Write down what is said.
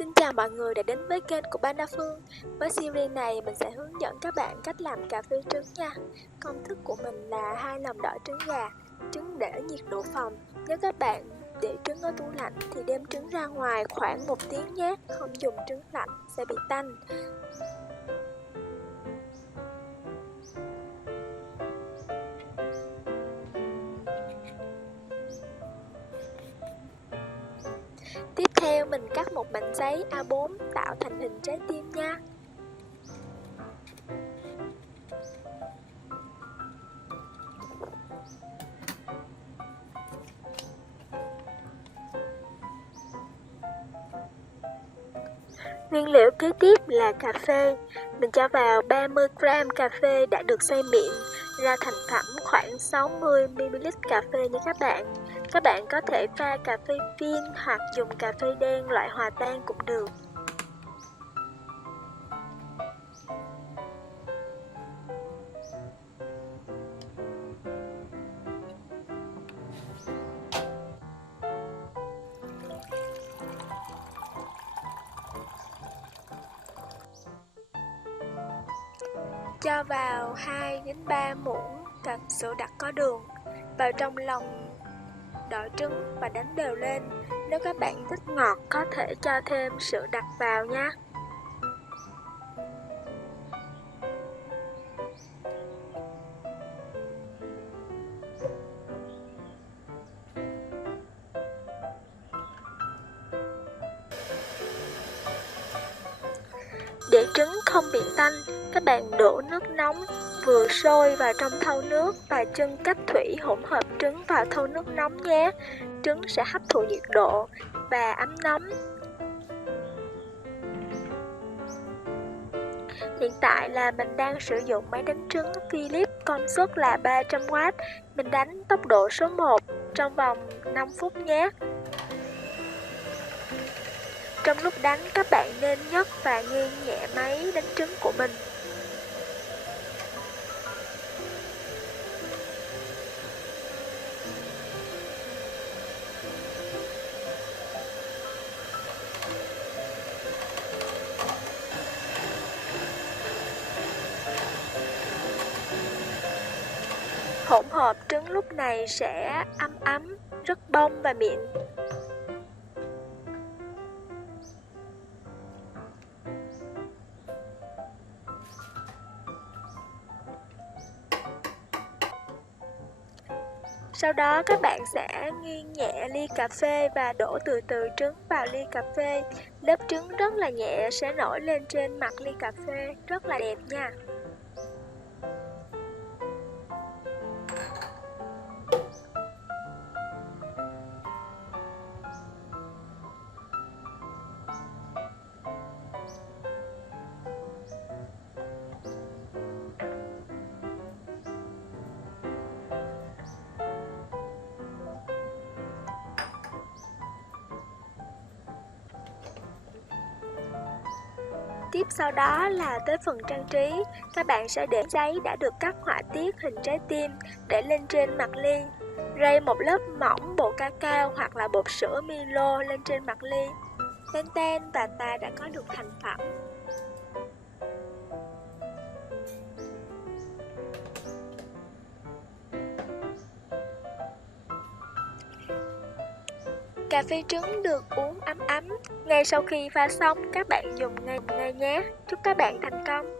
Xin chào mọi người đã đến với kênh của Bana Phương. Với series này mình sẽ hướng dẫn các bạn cách làm cà phê trứng nha. Công thức của mình là 2 lòng đỏ trứng gà, trứng để nhiệt độ phòng. Nếu các bạn để trứng ở tủ lạnh thì đem trứng ra ngoài khoảng 1 tiếng nhé, không dùng trứng lạnh sẽ bị tanh. Tiếp theo mình cắt một mảnh giấy A4 tạo thành hình trái tim nha. Nguyên liệu kế tiếp là cà phê. Mình cho vào 30g cà phê đã được xay mịn ra thành phẩm khoảng 60ml cà phê nha các bạn. Các bạn có thể pha cà phê phin hoặc dùng cà phê đen loại hòa tan cũng được. Cho vào 2 đến 3 muỗng sữa đặc có đường vào trong lòng đỏ trứng và đánh đều lên. Nếu các bạn thích ngọt có thể cho thêm sữa đặc vào nha. Để trứng không bị tanh, các bạn đổ nước nóng vừa sôi vào trong thau nước và chưng cách thủy hỗn hợp trứng vào thau nước nóng nhé. Trứng sẽ hấp thụ nhiệt độ và ấm nóng. Hiện tại là mình đang sử dụng máy đánh trứng Philips công suất là 300W. Mình đánh tốc độ số 1 trong vòng 5 phút nhé. Trong lúc đánh các bạn nên nhấc và nghiêng nhẹ máy đánh trứng của mình. Hỗn hợp trứng lúc này sẽ ấm, rất bông và mịn. Sau đó các bạn sẽ nghiêng nhẹ ly cà phê và đổ từ từ trứng vào ly cà phê. Lớp trứng rất là nhẹ sẽ nổi lên trên mặt ly cà phê, rất là đẹp nha. Tiếp sau đó là tới phần trang trí. Các bạn sẽ để giấy đã được cắt họa tiết hình trái tim để lên trên mặt ly. Rây một lớp mỏng bột cacao hoặc là bột sữa Milo lên trên mặt ly. Tên và ta đã có được thành phẩm. Cà phê trứng được uống ấm. Ngay sau khi pha xong, các bạn dùng ngay nhé. Chúc các bạn thành công.